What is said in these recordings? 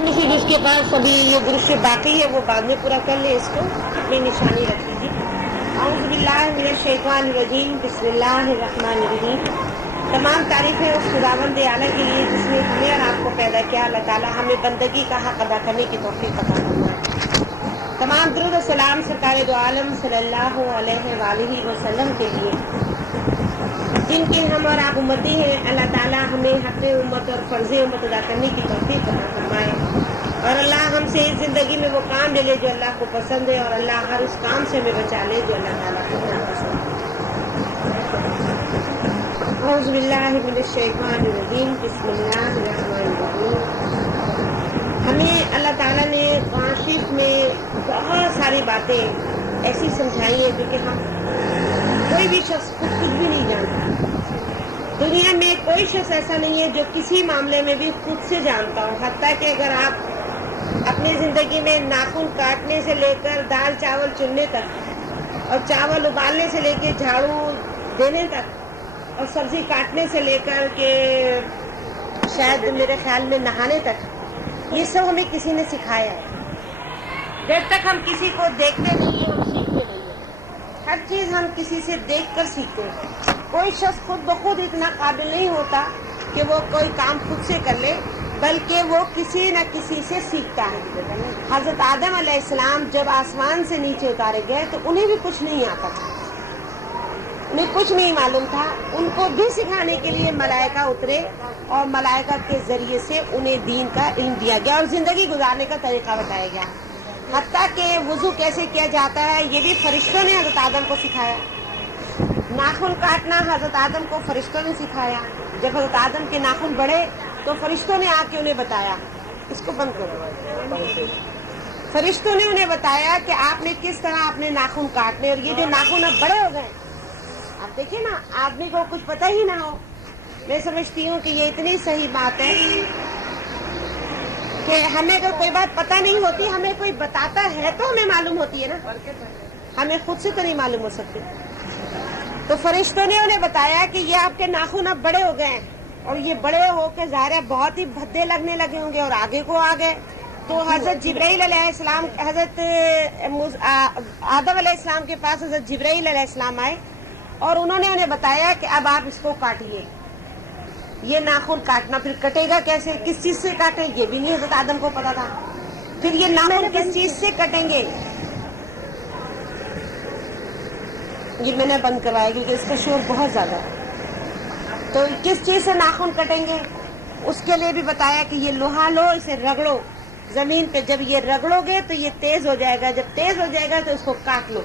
میں سے جس کے پاس ابھی یہ درست باقی ہے وہ بعد میں پورا کر لے، اس کو اپنی نشانی رکھ لیجیے۔ اعوذ باللہ من الشیطان الرجیم، بسم اللہ الرحمن الرحیم۔ تمام تعریفیں اس خداوند اعلیٰ کے لیے جس نے ہمیں اور آپ کو پیدا کیا۔ اللہ تعالیٰ ہمیں بندگی کا حق ادا کرنے کی توفیق عطا فرمائے۔ تمام درود و سلام سرکار دو عالم صلی اللہ علیہ وآلہ وسلم کے لیے جن کے ہم اور آپ امتی ہیں۔ اللہ تعالیٰ ہمیں حق امت اور فرض امت ادا کرنے کی توفیق عطا فرمائے، اور اللہ ہم سے اس زندگی میں وہ کام لے لے جو اللہ کو پسند ہے، اور اللہ ہر اس کام سے ہمیں بچا لے جو اللہ تعالیٰ کو ناپسند ہے۔ اعوذ باللہ من الشیطان الرجیم، بسم اللہ الرحمن الرحیم۔ ہمیں اللہ تعالیٰ نے قرآن شریف میں بہت ساری باتیں ایسی سمجھائی ہیں کیونکہ ہم کوئی بھی شخص خود کچھ بھی نہیں جانتا۔ دنیا میں کوئی شخص ایسا نہیں ہے جو کسی معاملے میں بھی خود سے جانتا ہو، حتیٰ کہ اگر آپ اپنی زندگی میں ناخن کاٹنے سے لے کر دال چاول چننے تک، اور چاول ابالنے سے لے کے جھاڑو دینے تک، اور سبزی کاٹنے سے لے کر کے شاید میرے خیال میں نہانے تک، یہ سب ہمیں کسی نے سکھایا ہے۔ جب تک ہم کسی کو دیکھتے نہیں ہیں ہم سیکھتے نہیں ہیں۔ ہر چیز ہم کسی سے دیکھ کر سیکھتے ہیں۔ کوئی شخص خود بخود اتنا قابل نہیں ہوتا کہ وہ کوئی کام خود سے کر لے، بلکہ وہ کسی نہ کسی سے سیکھتا ہے۔ حضرت آدم علیہ السلام جب آسمان سے نیچے اتارے گئے تو انہیں بھی کچھ نہیں آتا تھا، انہیں کچھ نہیں معلوم تھا۔ ان کو بھی سکھانے کے لیے ملائکہ اترے، اور ملائکہ کے ذریعے سے انہیں دین کا علم دیا گیا اور زندگی گزارنے کا طریقہ بتایا گیا۔ حتیٰ کہ وضو کیسے کیا جاتا ہے یہ بھی فرشتوں نے حضرت آدم کو سکھایا۔ ناخن کاٹنا حضرت آدم کو فرشتوں نے سکھایا۔ جب حضرت آدم کے ناخن بڑھے تو فرشتوں نے آ کے انہیں بتایا، اس کو بند کرو۔ فرشتوں نے انہیں بتایا کہ آپ نے کس طرح اپنے ناخن کاٹنے، اور یہ جو ناخن اب بڑے ہو گئے، آپ دیکھیں نا، آدمی کو کچھ پتہ ہی نہ ہو۔ میں سمجھتی ہوں کہ یہ اتنی صحیح بات ہے کہ ہمیں اگر کوئی بات پتہ نہیں ہوتی، ہمیں کوئی بتاتا ہے تو ہمیں معلوم ہوتی ہے نا، ہمیں خود سے تو نہیں معلوم ہو سکتی۔ تو فرشتوں نے انہیں بتایا کہ یہ آپ کے ناخن اب بڑے ہو گئے ہیں، اور یہ بڑے ہو کے ظاہر ہے بہت ہی بھدے لگنے لگے ہوں گے، اور آگے کو آگے۔ تو حضرت جبرائیل علیہ السلام، حضرت آدم علیہ السلام کے پاس حضرت جبرائیل علیہ السلام آئے، اور انہوں نے انہیں بتایا کہ اب آپ اس کو کاٹیے، یہ ناخن کاٹنا۔ پھر کٹے گا کیسے، کس چیز سے کاٹیں، یہ بھی نہیں حضرت آدم کو پتا تھا۔ پھر یہ ناخن کس چیز سے کٹیں گے، یہ میں نے بند کروایا کیونکہ اس کا شور بہت زیادہ ہے۔ تو کس چیز سے ناخن کٹیں گے اس کے لیے بھی بتایا کہ یہ لوہا لو، اسے رگڑو زمین پہ، جب یہ رگڑو گے تو یہ تیز ہو جائے گا، جب تیز ہو جائے گا تو اس کو کاٹ لو۔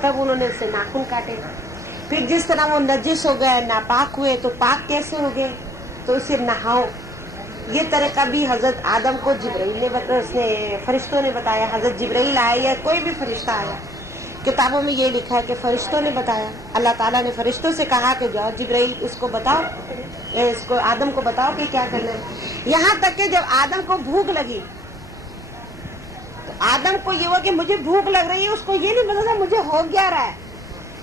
تب انہوں نے اسے ناخن کاٹے۔ پھر جس طرح وہ نجس ہو گئے، ناپاک ہوئے، تو پاک کیسے ہو گئے، تو اسے نہاؤ۔ یہ طریقہ بھی حضرت آدم کو جبرائیل نے فرشتوں نے بتایا۔ حضرت جبرائیل آئے یا کوئی بھی فرشتہ آیا، کتابوں میں یہ لکھا ہے کہ فرشتوں نے بتایا۔ اللہ تعالیٰ نے فرشتوں سے کہا کہ جاؤ جبرائیل اس کو بتاؤ، اس کو آدم کو بتاؤ کہ کیا کرنا ہے۔ یہاں تک کہ جب آدم کو بھوک لگی تو آدم کو یہ ہوا کہ مجھے بھوک لگ رہی ہے، اس کو یہ نہیں پتا تھا مجھے ہو کیا رہا ہے۔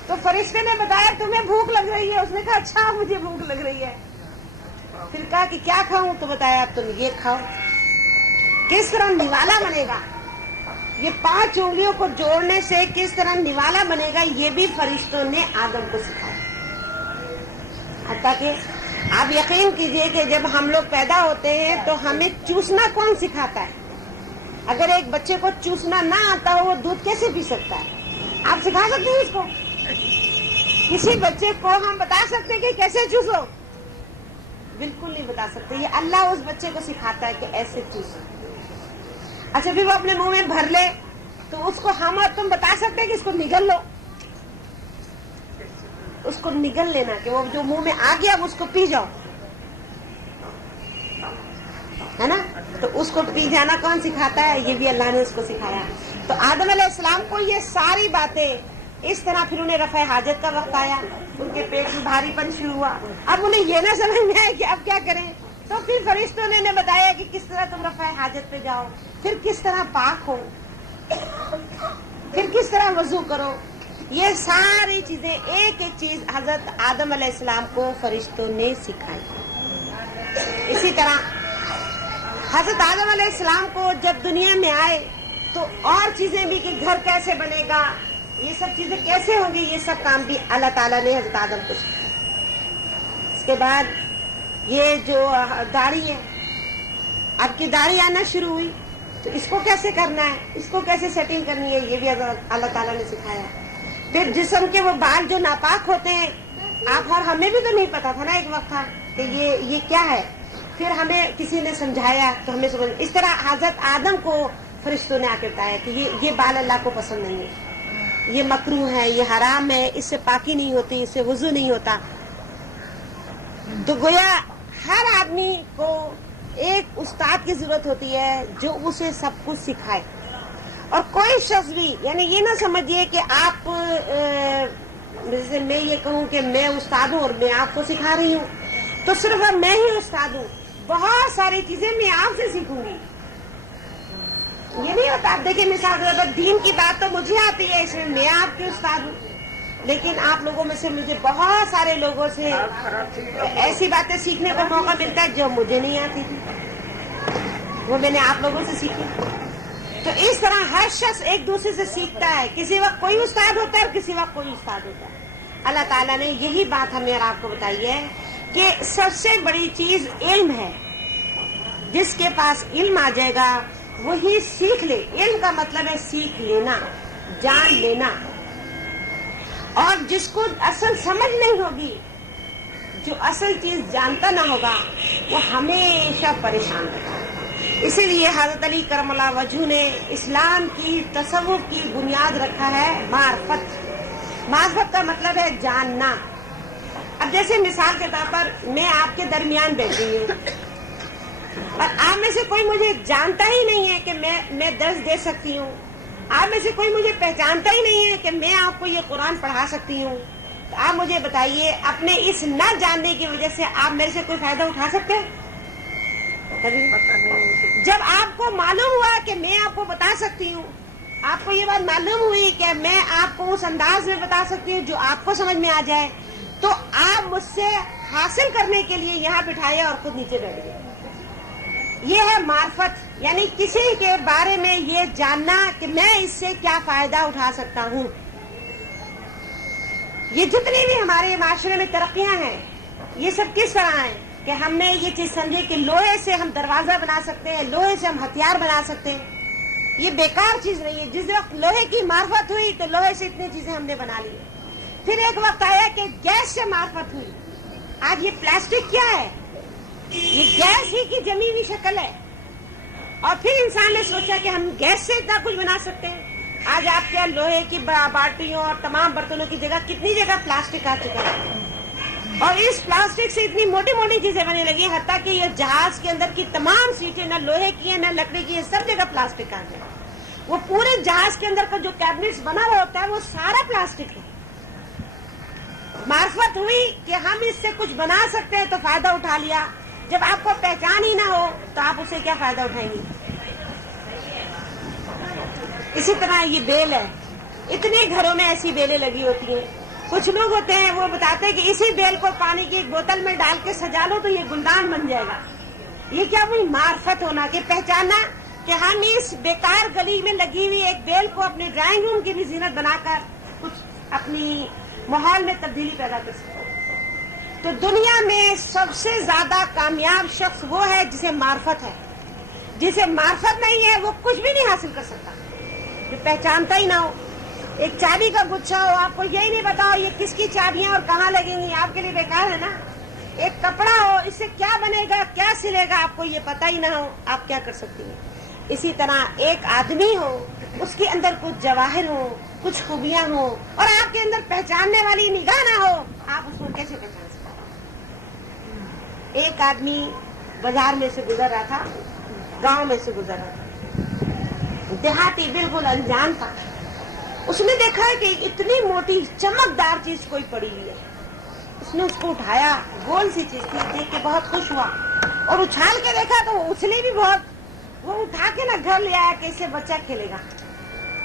تو فرشتے نے بتایا تمہیں بھوک لگ رہی ہے، اس نے کہا اچھا مجھے بھوک لگ رہی ہے۔ پھر کہا کہ کیا کھاؤں، تو بتایا اب تم یہ کھاؤ۔ کس طرح نوالا بنے گا، یہ 5 انگلیوں کو جوڑنے سے کس طرح نوالا بنے گا، یہ بھی فرشتوں نے آدم کو سکھایا۔ حتیٰ کہ آپ یقین کیجئے کہ جب ہم لوگ پیدا ہوتے ہیں تو ہمیں چوسنا کون سکھاتا ہے؟ اگر ایک بچے کو چوسنا نہ آتا ہو وہ دودھ کیسے پی سکتا ہے؟ آپ سکھا سکتے ہیں اس کو؟ کسی بچے کو ہم بتا سکتے ہیں کہ کیسے چوسو؟ بالکل نہیں بتا سکتے۔ یہ اللہ اس بچے کو سکھاتا ہے کہ ایسے چوسو۔ اچھا پھر وہ اپنے منہ میں بھر لے تو اس کو ہم اور تم بتا سکتے ہیں کہ اس کو نگل لو، اس کو نگل لینا کہ وہ جو منہ میں آ گیا اب اس کو پی جاؤ، ہے نا؟ تو اس کو پی جانا کون سکھاتا ہے؟ یہ بھی اللہ نے اس کو سکھایا۔ تو آدم علیہ السلام کو یہ ساری باتیں اس طرح، پھر انہیں رفع حاجت کا وقت آیا، ان کے پیٹ میں بھاری پن شروع ہوا، اب انہیں یہ نہ سمجھ میں آئے کہ اب کیا کریں، تو پھر فرشتوں نے انہیں بتایا کہ کس طرح تم رفع حاجت پہ جاؤ، پھر کس طرح پاک ہو، پھر کس طرح وضو کرو۔ یہ ساری چیزیں ایک ایک چیز حضرت آدم علیہ السلام کو فرشتوں نے سکھائی۔ اسی طرح حضرت آدم علیہ السلام کو جب دنیا میں آئے تو اور چیزیں بھی کہ گھر کیسے بنے گا، یہ سب چیزیں کیسے ہوں گی، یہ سب کام بھی اللہ تعالیٰ نے حضرت آدم کو سکھایا۔ اس کے بعد یہ جو داڑھی ہے، اب کی داڑھی آنا شروع ہوئی تو اس کو کیسے کرنا ہے، اس کو کیسے سیٹنگ کرنی ہے، یہ بھی اللہ تعالیٰ نے سکھایا۔ پھر جسم کے وہ بال جو ناپاک ہوتے ہیں، آپ اور ہمیں بھی تو نہیں پتا تھا نا، ایک وقت تھا کہ یہ کیا ہے، پھر ہمیں کسی نے سمجھایا تو ہمیں سمجھ، اس طرح حضرت آدم کو فرشتوں نے آ کے بتایا کہ یہ بال اللہ کو پسند نہیں ہے، یہ مکروہ ہے، یہ حرام ہے، اس سے پاکی نہیں ہوتی، اس سے وضو نہیں ہوتا۔ تو گویا ہر آدمی کو ایک استاد کی ضرورت ہوتی ہے جو اسے سب کچھ سکھائے، اور کوئی شخص بھی یعنی یہ نہ سمجھیے کہ آپ جیسے میں یہ کہوں کہ میں استاد ہوں اور میں آپ کو سکھا رہی ہوں تو صرف میں ہی استاد ہوں، بہت ساری چیزیں میں آپ سے سیکھوں گی، یہ نہیں ہوتا۔ آپ دیکھیں مثال کے طور پر دین کی بات تو مجھے آتی ہے، اس میں میں آپ کے استاد ہوں، لیکن آپ لوگوں میں سے مجھے بہت سارے لوگوں سے ایسی باتیں سیکھنے کا موقع ملتا ہے جو مجھے نہیں آتی تھی، وہ میں نے آپ لوگوں سے سیکھی۔ تو اس طرح ہر شخص ایک دوسرے سے سیکھتا ہے، کسی وقت کوئی استاد ہوتا ہے اور کسی وقت کوئی استاد ہوتا ہے۔ اللہ تعالیٰ نے یہی بات ہمیں اور آپ کو بتائی ہے کہ سب سے بڑی چیز علم ہے، جس کے پاس علم آ جائے گا وہی سیکھ لے۔ علم کا مطلب ہے سیکھ لینا، جان لینا، اور جس کو اصل سمجھ نہیں ہوگی، جو اصل چیز جانتا نہ ہوگا، وہ ہمیشہ پریشان رہتا ہے۔ اسی لیے حضرت علی کرم اللہ وجہ نے اسلام کی تصوف کی بنیاد رکھا ہے معرفت۔ معرفت کا مطلب ہے جاننا۔ اب جیسے مثال کے طور پر میں آپ کے درمیان بیٹھی ہوں اور آپ میں سے کوئی مجھے جانتا ہی نہیں ہے کہ میں درس دے سکتی ہوں، آپ میں سے کوئی مجھے پہچانتا ہی نہیں ہے کہ میں آپ کو یہ قرآن پڑھا سکتی ہوں، تو آپ مجھے بتائیے اپنے اس نہ جاننے کی وجہ سے آپ میرے سے کوئی فائدہ اٹھا سکتے ہیں؟ جب آپ کو معلوم ہوا کہ میں آپ کو بتا سکتی ہوں، آپ کو یہ بات معلوم ہوئی کہ میں آپ کو اس انداز میں بتا سکتی ہوں جو آپ کو سمجھ میں آ جائے، تو آپ مجھ سے حاصل کرنے کے لیے یہاں بٹھائے اور خود نیچے بیٹھ گئے۔ یہ ہے معرفت، یعنی کسی کے بارے میں یہ جاننا کہ میں اس سے کیا فائدہ اٹھا سکتا ہوں۔ یہ جتنی بھی ہمارے معاشرے میں ترقیاں ہیں، یہ سب کس طرح ہیں کہ ہم نے یہ چیز سمجھے کہ لوہے سے ہم دروازہ بنا سکتے ہیں، لوہے سے ہم ہتھیار بنا سکتے ہیں۔ یہ بیکار چیز نہیں ہے۔ جس وقت لوہے کی معرفت ہوئی تو لوہے سے اتنی چیزیں ہم نے بنا لی۔ پھر ایک وقت آیا کہ گیس سے معرفت ہوئی، آج یہ پلاسٹک کیا ہے، یہ گیس ہی کی جمی ہوئی شکل ہے، اور پھر انسان نے سوچا کہ ہم گیس سے اتنا کچھ بنا سکتے ہیں۔ آج آپ کے لوہے کی بالٹیوں اور تمام برتنوں کی جگہ کتنی جگہ پلاسٹک آ چکا ہے، اور اس پلاسٹک سے اتنی موٹی موٹی چیزیں بننے لگی، حتیٰ کہ یہ جہاز کے اندر کی تمام سیٹیں نہ لوہے کی ہیں نہ لکڑی کی ہیں، سب جگہ پلاسٹک آ گیا۔ وہ پورے جہاز کے اندر کا جو کیبنٹس بنا ہوا ہوتا ہے وہ سارا پلاسٹک ہے۔ معرفت ہوئی کہ ہم اس سے کچھ بنا سکتے ہیں تو فائدہ اٹھا لیا۔ جب آپ کو پہچان ہی نہ ہو تو آپ اسے کیا فائدہ اٹھائیں گے؟ اسی طرح یہ بیل ہے، اتنے گھروں میں ایسی بیلیں لگی ہوتی ہیں۔ کچھ لوگ ہوتے ہیں وہ بتاتے ہیں کہ اسی بیل کو پانی کی ایک بوتل میں ڈال کے سجا لو تو یہ گلدان بن جائے گا۔ یہ کیا وہی معرفت ہونا کہ پہچاننا کہ ہم اس بیکار گلی میں لگی ہوئی ایک بیل کو اپنے ڈرائنگ روم کی بھی زینت بنا کر کچھ اپنی ماحول میں تبدیلی پیدا کر سکتے ہیں۔ تو دنیا میں سب سے زیادہ کامیاب شخص وہ ہے جسے معرفت ہے۔ جسے معرفت نہیں ہے وہ کچھ بھی نہیں حاصل کر سکتا، جو پہچانتا ہی نہ ہو۔ ایک چابی کا گچھا ہو، آپ کو یہی نہیں بتاؤ یہ کس کی چابیاں اور کہاں لگیں گی، آپ کے لیے بیکار ہے نا۔ ایک کپڑا ہو، اس سے کیا بنے گا، کیا سلے گا، آپ کو یہ پتہ ہی نہ ہو، آپ کیا کر سکتی ہیں۔ اسی طرح ایک آدمی ہو، اس کے اندر کچھ جواہر ہو، کچھ خوبیاں ہوں، اور آپ کے اندر پہچاننے والی نگاہ نہ ہو، آپ اس کو کیسے پہچان سکتے ہیں؟ ایک آدمی بازار میں سے گزر رہا تھا، گاؤں میں سے گزر رہا تھا، دیہاتی بالکل انجان تھا۔ اس نے دیکھا کہ اتنی موٹی چمکدار چیز کوئی پڑی ہوئی ہے۔ اس نے اس کو اٹھایا، گول سی چیز تھی، دیکھ کے بہت خوش ہوا اور اچھال کے دیکھا تو وہ اچھلی بھی بہت۔ وہ اٹھا کے نا گھر لے آیا کہ اس سے بچہ کھیلے گا،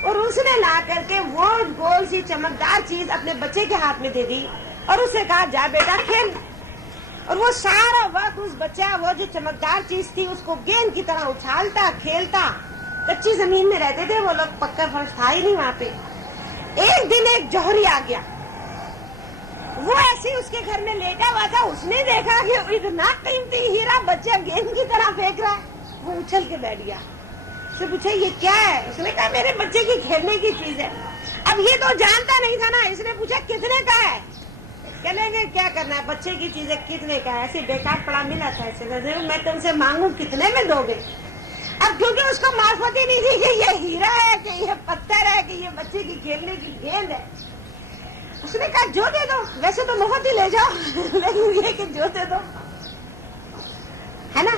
اور اس نے لا کر کے وہ گول سی چمکدار چیز اپنے بچے کے ہاتھ میں دے دی اور اسے کہا جا بیٹا کھیل۔ اور وہ سارا وقت اس بچہ وہ جو چمکدار چیز تھی اس کو گیند کی طرح اچھالتا کھیلتا. کچی زمین میں رہتے تھے وہ لوگ, پکا فرش تھا ہی نہیں وہاں پہ. ایک دن ایک جوہری آ گیا, وہ ایسے اس کے گھر میں لیٹا ہوا تھا. اس نے دیکھا کہ اتنا قیمتی ہیرا بچہ گیند کی طرح پھینک رہا ہے. وہ اچھل کے بیٹھ گیا. اس سے پوچھا یہ کیا ہے؟ اس نے کہا میرے بچے کی کھیلنے کی چیز ہے. اب یہ تو جانتا نہیں تھا نا. اس نے پوچھا کتنے کا ہے؟ کہنے گے کیا کرنا ہے, بچے کی چیزیں کتنے کا ہے؟ ایسے بیکار پڑا ملا تھا. ایسے میں تم سے مانگوں کتنے میں دو گے؟ اب کیونکہ اس کو معرفت ہی نہیں تھی کہ یہ ہیرا ہے کہ یہ پتھر ہے کہ یہ بچے کی کھیلنے کی گیند ہے. اس نے کہا جو دے دو. ویسے تو مفت ہی لے جاؤ لیکن یہ کہ جو دے دو, ہے نا.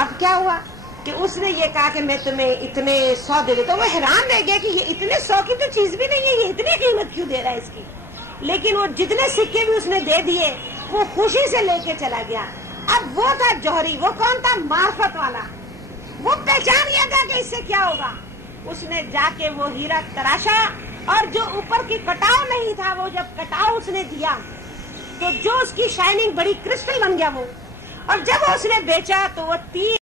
اب کیا ہوا کہ اس نے یہ کہا کہ میں تمہیں اتنے 100 دے دیتا ہوں. وہ حیران رہ گیا کہ یہ اتنے 100 کی تو چیز بھی نہیں ہے, یہ اتنی قیمت کیوں دے رہا ہے اس کی. لیکن وہ جتنے سکے بھی اس نے دے دیے وہ خوشی سے لے کے چلا گیا. اب وہ تھا جوہری. وہ کون تھا؟ معرفت والا. وہ پہچان لیا تھا کہ اس سے کیا ہوگا. اس نے جا کے وہ ہیرا تراشا اور جو اوپر کی کٹاؤ نہیں تھا وہ جب کٹاؤ اس نے دیا تو جو اس کی شائننگ بڑی کرسٹل بن گیا وہ. اور جب اس نے بیچا تو وہ 30